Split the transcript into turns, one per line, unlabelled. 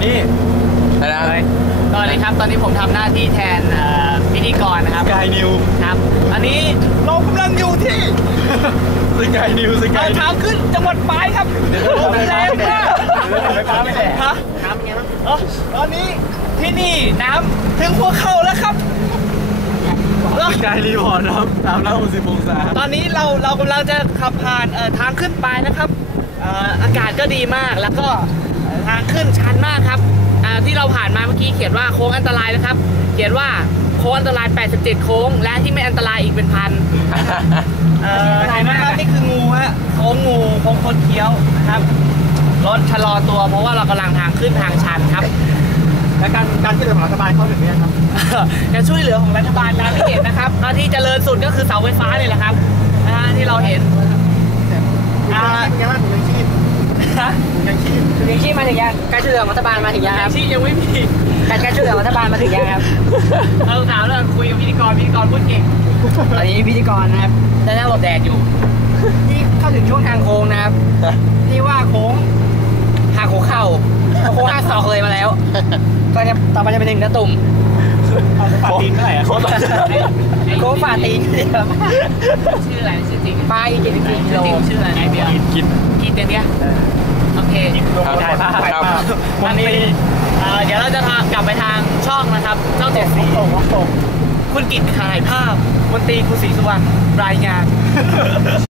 นี่อะไร
ตอนนี้ครับตอนนี้ผมทำหน้าที่แทนพิธีกรนะครับ
สกายนิว
ครับอันนี้เรากำลังอยู่ที่
สกายนิวสกาย
เท้าขึ้นจังหวัดปายครับลมแรงมาก
ไฟฟ้าไม่แรง
ฮะน้ำไงมั้งตอนนี้ที่นี่น้ำถึงหัวเข่าแล้วครับ
สกายรีพอร์ตครับ360 องศา
ตอนนี้เรากำลังจะขับผ่านทางขึ้นปายนะครับอากาศก็ดีมากแล้วก็ทางขึ้นชันมากครับที่เราผ่านมาเมื่อกี้เขียนว่าโค้งอันตรายนะครับเขียนว่าโค้งอันตราย87โค้งและที่ไม่อันตรายอีกเป็นพันเห็นไหมครับนี่คืองูฮะโค้งงูโค้งคดเคี้ยวนะครับรถชะลอตัวเพราะว่าเรากำลังทางขึ้นทางชันครับ
และการช่วยเหลือของรัฐบาลเข้าถึงไหมครับ
การช่วยเหลือของรัฐบาลตามที่เห็นนะครับที่เจริญสุดก็คือเสาไฟฟ้านี่แหละครับที่เราเห็น
ยังว่าถุงยังชีพ
ยังชีพมาถึงยังการช่วยเหลือของรัฐบาลมาถึงยังครับยังไม่มีการช่วยเหลือของรัฐบาลมาถึงยังครับเราถามเรื่องคุยกับพิธีกรพูดเก่งตอนนี้พิธีกรนะครับได้นั่งหลบแดดอยู่ที่เข้าถึงช่วงทางโค้งนะครับที่ว่าโค้งหักหัวเข่าโค้ง5 ศอกเลยมาแล้วก็จะต่อไปจะเป็น1น้าตุ่ม
ฝ่าตีนเท่าไหร่โค้
งฝ่าตีนชื่ออะไรชื่อจริงป้ายกินชื่ออะไรเบียร์กินเดียวโอเคถ่ายภาพอันนี้เดี๋ยวเราจะกลับไปทางช่องนะครับช่อง74คุณกิตถ่ายภาพมนตรีครูศรีสุวรรณรายงาน